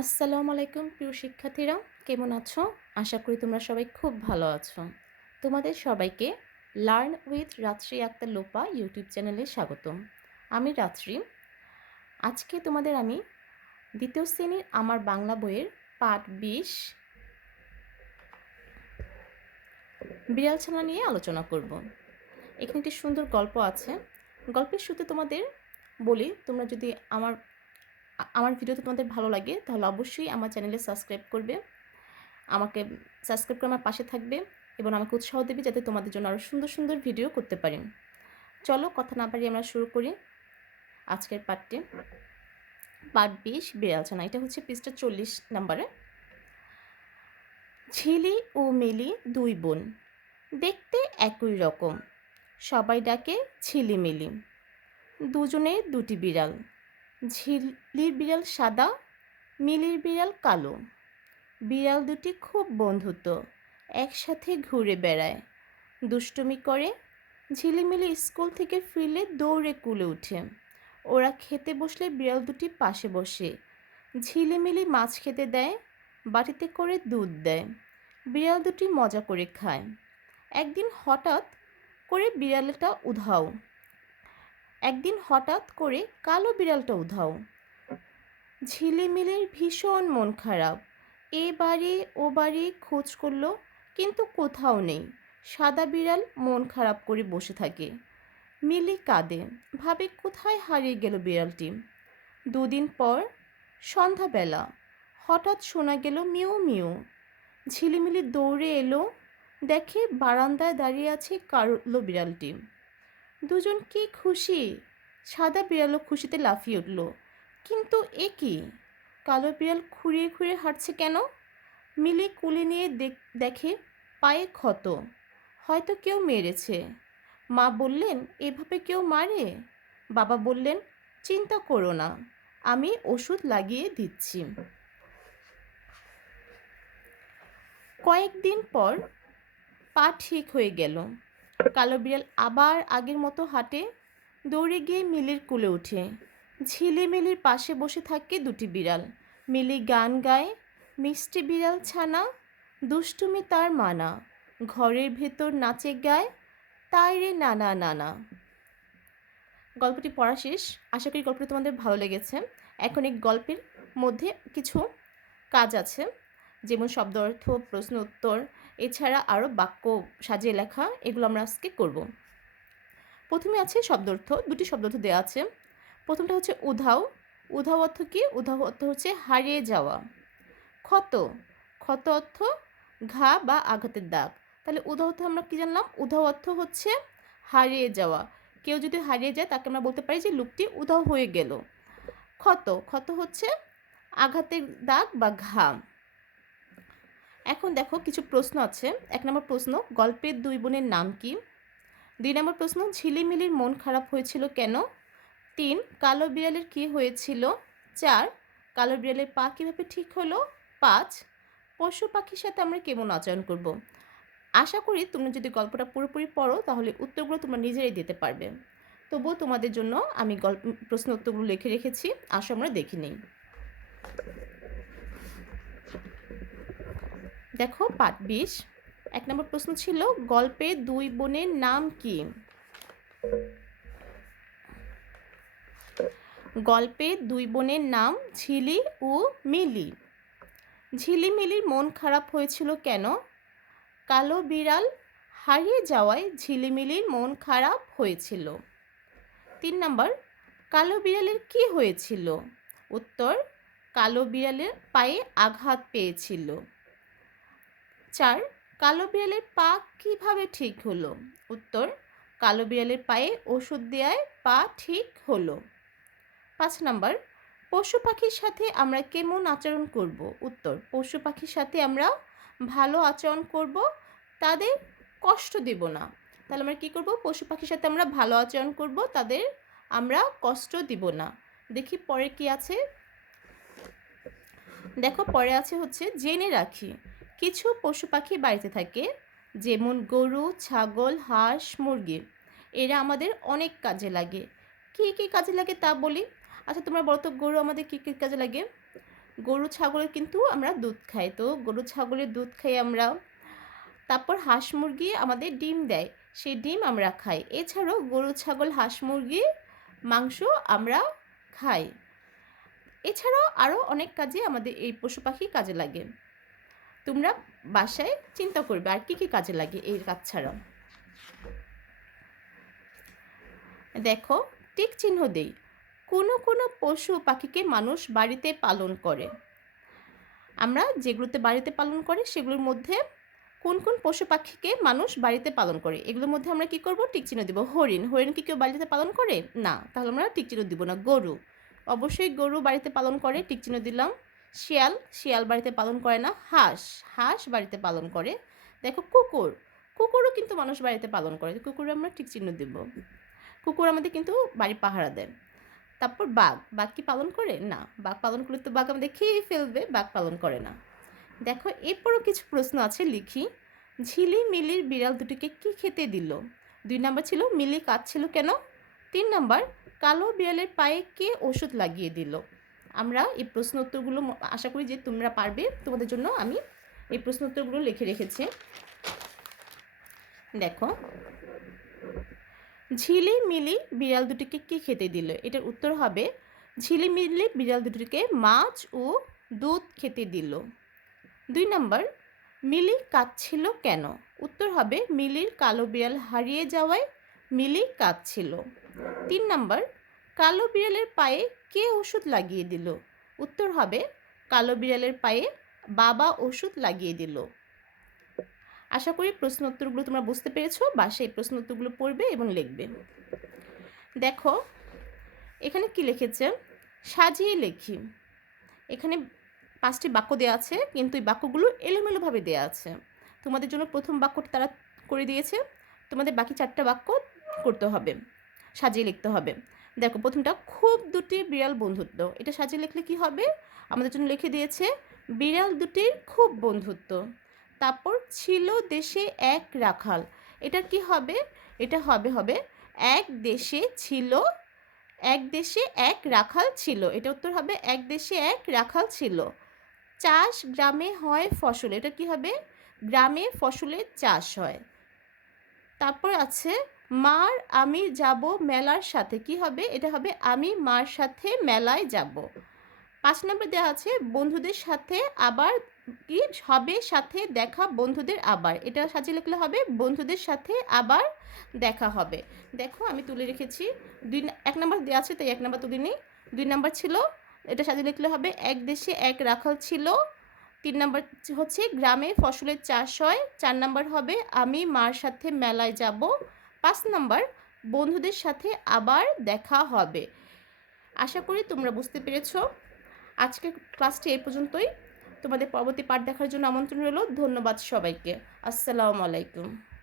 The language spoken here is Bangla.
আসসালামু আলাইকুম প্রিয় শিক্ষার্থীরা, কেমন আছো? আশা করি তোমরা সবাই খুব ভালো আছো। তোমাদের সবাইকে লার্ন উইথ রাত্রি আক্তার লোপা ইউটিউব চ্যানেলে স্বাগতম। আমি রাত্রি। আজকে তোমাদের আমি দ্বিতীয় শ্রেণির আমার বাংলা বইয়ের পাঠ বিশ বিড়াল ছানা নিয়ে আলোচনা করব। এখানে একটি সুন্দর গল্প আছে। গল্পের শুরুতে তোমাদের বলি, তোমরা যদি আমার আমার ভিডিওতে তোমাদের ভালো লাগে, তাহলে অবশ্যই আমার চ্যানেলে সাবস্ক্রাইব করবে। আমাকে সাবস্ক্রাইব করে আমার পাশে থাকবে এবং আমাকে উৎসাহ দেবে যাতে তোমাদের জন্য আরও সুন্দর সুন্দর ভিডিও করতে পারি। চলো কথা না পারি আমরা শুরু করি আজকের পার্টটি। পার্ট বিশ বিড়ালছানা এটা হচ্ছে পৃষ্ঠা চল্লিশ নাম্বারে। ঝিলি ও মিলি দুই বোন। দেখতে একই রকম। সবাই ডাকে ঝিলিমিলি। দুজনে দুটি বিড়াল। ঝিলির বিড়াল সাদা, মিলির বিড়াল কালো। বিড়াল দুটি খুব বন্ধুত্ব, একসাথে ঘুরে বেড়ায়। দুষ্টুমি করে, ঝিলিমিলি স্কুল থেকে ফিরলে দৌড়ে কুলে ওঠে। ওরা খেতে বসলে বিড়াল দুটি পাশে বসে। ঝিলিমিলি মাছ খেতে দেয়, বাটিতে করে দুধ দেয়। বিড়াল দুটি মজা করে খায়। একদিন হঠাৎ করে বিড়ালটা উধাও। একদিন হঠাৎ করে কালো বিড়ালটা উধাও। ঝিলিমিলির ভীষণ মন খারাপ। এ বাড়ি, ও বাড়ি খোঁজ করল, কিন্তু কোথাও নেই। সাদা বিড়াল মন খারাপ করে বসে থাকে। মিলি কাঁদে, ভাবে কোথায় হারিয়ে গেল বিড়ালটি। দুদিন পর সন্ধ্যাবেলা হঠাৎ শোনা গেল মিউ মিউ। ঝিলিমিলি দৌড়ে এলো, দেখে বারান্দায় দাঁড়িয়ে আছে কালো বিড়ালটি। দুজন কি খুশি? সাদা বিড়ালও খুশিতে লাফিয়ে উঠল। কিন্তু এ কি? কালো বিড়াল খুঁড়িয়ে খুঁড়িয়ে হাঁটছে কেন? মিলি কুলে নিয়ে দেখ- পায়ে ক্ষত। হয়তো কেউ মেরেছে। মা বললেন, এভাবে কেউ মারে? বাবা বললেন, চিন্তা করো না, আমি ওষুধ লাগিয়ে দিচ্ছি। কয়েকদিন পর পা ঠিক হয়ে গেল। কালো বিড়াল আবার আগের মতো হাঁটে, দৌড়ে গিয়ে মিলির কুলে ওঠে। ঝিলে মিলির পাশে বসে থাকে দুটি বিড়াল। মিলি গান গায়, মিষ্টি বিড়াল ছানা, দুষ্টুমি তার মানা। ঘরের ভেতর নাচে গায়, তাই রে নানা নানা। গল্পটি পড়া শেষ। আশা করি গল্পটি তোমাদের ভালো লেগেছে। এখন এই গল্পের মধ্যে কিছু কাজ আছে। যেমন শব্দ অর্থ, প্রশ্ন উত্তর, এছাড়া আরও বাক্য সাজিয়ে লেখা, এগুলো আমরা আজকে করব। প্রথমে আছে শব্দার্থ দুটি শব্দ অর্থ দেওয়া আছে। প্রথমটা হচ্ছে উধাও উধাও অর্থ কি? উধাও অর্থ হচ্ছে হারিয়ে যাওয়া। ক্ষত ক্ষত অর্থ ঘা বা আঘাতের দাগ। তাহলে উধাও অর্থ আমরা কী জানলাম? উধাও অর্থ হচ্ছে হারিয়ে যাওয়া। কেউ যদি হারিয়ে যায়, তাকে আমরা বলতে পারি যে লোকটি উধাও হয়ে গেল। ক্ষত ক্ষত হচ্ছে আঘাতের দাগ বা ঘা। এখন দেখো কিছু প্রশ্ন আছে। এক নম্বর প্রশ্ন, গল্পের দুই বোনের নাম কি? দুই নম্বর প্রশ্ন, ঝিলিমিলির মন খারাপ হয়েছিল কেন? তিন, কালো বিড়ালের কি হয়েছিল? চার, কালো বিড়ালের পা কীভাবে ঠিক হলো? পাঁচ, পশু পাখির সাথে আমরা কেমন আচরণ করব। আশা করি তোমরা যদি গল্পটা পুরোপুরি পড়ো, তাহলে উত্তরগুলো তোমরা নিজেরাই দিতে পারবে। তবুও তোমাদের জন্য আমি গল্প, প্রশ্ন উত্তরগুলো লিখে রেখেছি আসো আমরা দেখে নিই দেখো পাঠ বিশ। এক নম্বর প্রশ্ন ছিল, গল্পে দুই বোনের নাম কি? গল্পে দুই বোনের নাম ঝিলি ও মিলি। ঝিলিমিলির মন খারাপ হয়েছিল কেন? কালো বিড়াল হারিয়ে যাওয়ায় ঝিলিমিলির মন খারাপ হয়েছিল। তিন নম্বর, কালো বিড়ালের কি হয়েছিল? উত্তর, কালো বিড়ালের পায়ে আঘাত পেয়েছিল। চার, কালো বিড়ালের পা কীভাবে ঠিক হলো? উত্তর, কালো বিড়ালের পায়ে ওষুধ দেওয়ায় পা ঠিক হলো। পাঁচ নাম্বার, পশু পাখির সাথে আমরা কেমন আচরণ করব? উত্তর, পশু পাখির সাথে আমরা ভালো আচরণ করব, তাদের কষ্ট দেব না। তাহলে আমরা কী করব? পশু পাখির সাথে আমরা ভালো আচরণ করব, তাদের আমরা কষ্ট দিব না। দেখি পরে কি আছে। দেখো, পরে আছে হচ্ছে জেনে রাখি। কিছু পশু পাখি বাড়িতে থাকে, যেমন গরু, ছাগল, হাঁস, মুরগি। এরা আমাদের অনেক কাজে লাগে। কী কী কাজে লাগে তা বলি? আচ্ছা তোমরা বলো তো, গরু আমাদের কী কী কাজে লাগে? গরু, ছাগলের কিন্তু আমরা দুধ খাই। তো গরু, ছাগলের দুধ খাই আমরা। তারপর হাঁস, মুরগি আমাদের ডিম দেয়। সেই ডিম আমরা খাই। এছাড়াও গরু, ছাগল, হাঁস, মুরগি, মাংস আমরা খাই। এছাড়াও আরও অনেক কাজে আমাদের এই পশু পাখি কাজে লাগে। তোমরা বাসায় চিন্তা করবে আর কী কী কাজে লাগে এই কাজ ছাড়াও দেখো, টিক চিহ্ন দেই। কোনো কোনো পশু পাখিকে মানুষ বাড়িতে পালন করে। আমরা যেগুলোতে বাড়িতে পালন করে, সেগুলোর মধ্যে কোন কোন পশু পাখিকে মানুষ বাড়িতে পালন করে? এগুলোর মধ্যে আমরা কি করব? টিক চিহ্ন দিব। হরিণ। হরিণ কি কেউ বাড়িতে পালন করে? না। তাহলে আমরা টিক চিহ্ন দিব না। গরু। অবশ্যই গরু বাড়িতে পালন করে। টিক চিহ্ন দিলাম। শিয়াল শিয়াল বাড়িতে পালন করে না, হাঁস হাঁস বাড়িতে পালন করে। দেখো কুকুর, কুকুরও কিন্তু মানুষ বাড়িতে পালন করে। কুকুর আমরা ঠিক চিহ্ন দিব। কুকুর আমাদের কিন্তু বাড়ি পাহারা দেয়। তারপর বাঘ বাঘ কি পালন করে? না, বাঘ পালন করলে তো বাঘ আমাদের খেয়ে ফেলবে, বাঘ পালন করে না। দেখো, এরপরও কিছু প্রশ্ন আছে লিখি। ঝিলি মিলির বিড়াল দুটিকে কি খেতে দিল? দুই নাম্বার ছিল, মিলি কাঁদছিল কেন? তিন নাম্বার, কালো বিড়ালের পায়ে কে ওষুধ লাগিয়ে দিল? আমরা এই প্রশ্ন উত্তরগুলো আশা করি যে তোমরা পারবে। তোমাদের জন্য আমি এই প্রশ্ন উত্তরগুলো লিখে রেখেছি। দেখো। ঝিলি মিলি বিড়াল দুটিকে কি খেতে দিল? এটার উত্তর হবে ঝিলি মিলি বিড়াল দুটিকে মাছ ও দুধ খেতে দিল। দুই নম্বর, মিলি কাঁদছিল কেন? উত্তর হবে, মিলির কালো বিড়াল হারিয়ে যাওয়ায় মিলি কাঁদছিল। তিন নম্বর কালো বিড়ালের পায়ে কে ওষুধ লাগিয়ে দিল? উত্তর হবে, কালো বিড়ালের পায়ে বাবা ওষুধ লাগিয়ে দিল। আশা করি প্রশ্ন উত্তরগুলো তোমরা বুঝতে পেরেছ বা সেই প্রশ্ন উত্তরগুলো পড়বে এবং লিখবে। দেখো, এখানে কি লিখেছে? সাজিয়ে লেখি। এখানে পাঁচটি বাক্য দেওয়া আছে, কিন্তু এই বাক্যগুলো এলোমেলোভাবে দেওয়া আছে। তোমাদের জন্য প্রথম বাক্যটা তারা করে দিয়েছে। তোমাদের বাকি চারটা বাক্য করতে হবে, সাজিয়ে লিখতে হবে। দেখো, প্রথমটা খুব দুটি বিড়াল বন্ধুত্ব। এটা সাজিয়ে লিখলে কি হবে? আমাদের জন্য লিখে দিয়েছে, বিড়াল দুটির খুব বন্ধুত্ব। তারপর ছিল দেশে এক রাখাল। এটা কি হবে? এটা হবে হবে, এক দেশে ছিল, এক দেশে এক রাখাল ছিল। এটা উত্তর হবে, এক দেশে এক রাখাল ছিল। চাষ গ্রামে হয় ফসল। এটা কি হবে? গ্রামে ফসলের চাষ হয়। তারপর আছে মার আমি যাব মেলার সাথে। কি হবে? এটা হবে আমি মার সাথে মেলায় যাব। পাঁচ নম্বর দেওয়া আছে, বন্ধুদের সাথে আবার কি হবে? সাথে দেখা বন্ধুদের আবার। এটা সাজিয়ে লিখলে হবে, বন্ধুদের সাথে আবার দেখা হবে। দেখো, আমি তুলে রেখেছি। দুই এক নম্বর দেওয়া আছে, তাই এক নম্বর তুলে নিই। দুই নম্বর ছিল, এটা সাজিয়ে লিখলে হবে, এক দেশে এক রাখাল ছিল। তিন নম্বর হচ্ছে, গ্রামে ফসলের চাষ হয়। চার নম্বর হবে, আমি মার সাথে মেলায় যাব। পাঁচ নম্বর, বন্ধুদের সাথে আবার দেখা হবে। আশা করি তোমরা বুঝতে পেরেছ। আজকের ক্লাসটি এই পর্যন্তই। তোমাদের পরবর্তী পাঠ দেখার জন্য আমন্ত্রণ রইল। ধন্যবাদ সবাইকে। আসসালামু আলাইকুম।